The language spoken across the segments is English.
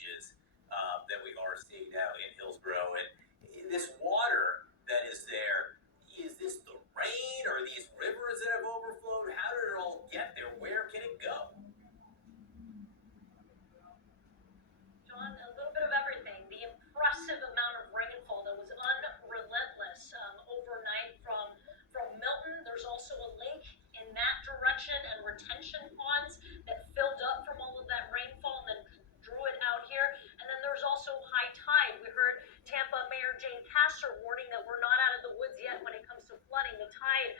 images that we are seeing now in Hillsborough. And this water that is there, is this the rain or these rivers that have overflowed? How did it all get there? Where can it go? John, a little bit of everything. The impressive amount of rainfall that was unrelentless overnight from Milton. There's also a lake in that direction and retention ponds that filled up from all of that rainfall and then drew it out here. And then there's also high tide. We heard Tampa Mayor Jane Castor warning that we're not out of the woods yet when it comes to flooding. The tide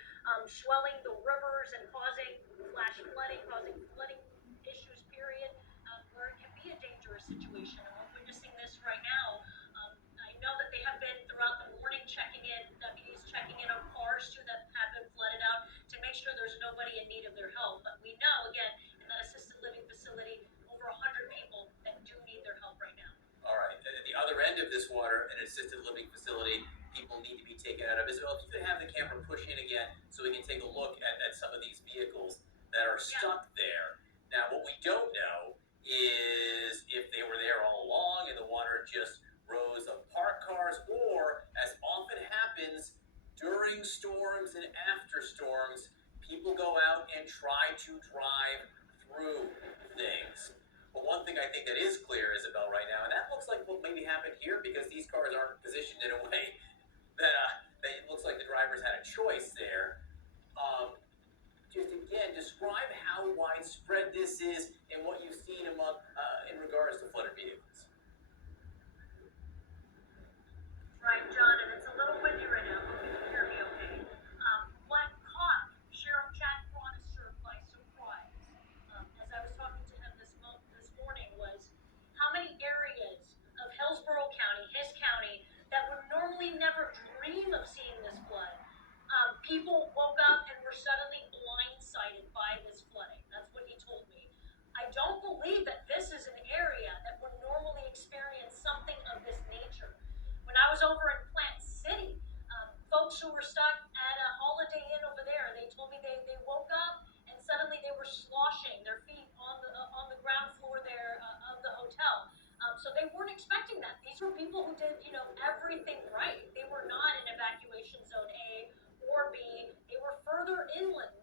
swelling the rivers and causing flash flooding, causing flooding issues, period, where it can be a dangerous situation. And we're witnessing this right now. I know that they have been throughout the morning checking in, deputies checking in on cars too that have been flooded out to make sure there's nobody in need of their help. But we know, again, in that assisted living facility, over 100 people that do need their help right now. All right. And at the other end of this water, an assisted living facility, people need to be taken out of. Isabel, if you could have the camera push in again so we can take a look at some of these vehicles that are stuck there. Now, what we don't know is if they were there all along and the water just rose of parked cars, or, as often happens during storms and after storms, people go out and try to drive through things. But one thing I think that is clear, Isabel, right now, and that looks like what maybe happened here because these cars aren't positioned in a way that it looks like the drivers had a choice there. Just again, describe how widespread this is and what you've seen among in regards to flooded vehicles. Right, John, and it's a little windy right now. Hope you can hear me okay. What caught Sheriff Chad Cronister by surprise, as I was talking to him this morning, was how many areas of Hillsborough County, his county, that would normally never dream of seeing this flood. People woke up and were suddenly blindsided by this flooding. That's what he told me. I don't believe that this is an area that would normally experience something of this nature. When I was over in Plant City, folks who were stuck at a Holiday Inn over there, they told me they woke up and suddenly they were sloshing their feet on the ground floor there of the hotel. So they weren't expecting that. These were people who did, everything right. They were not in evacuation zone A or B. They were further inland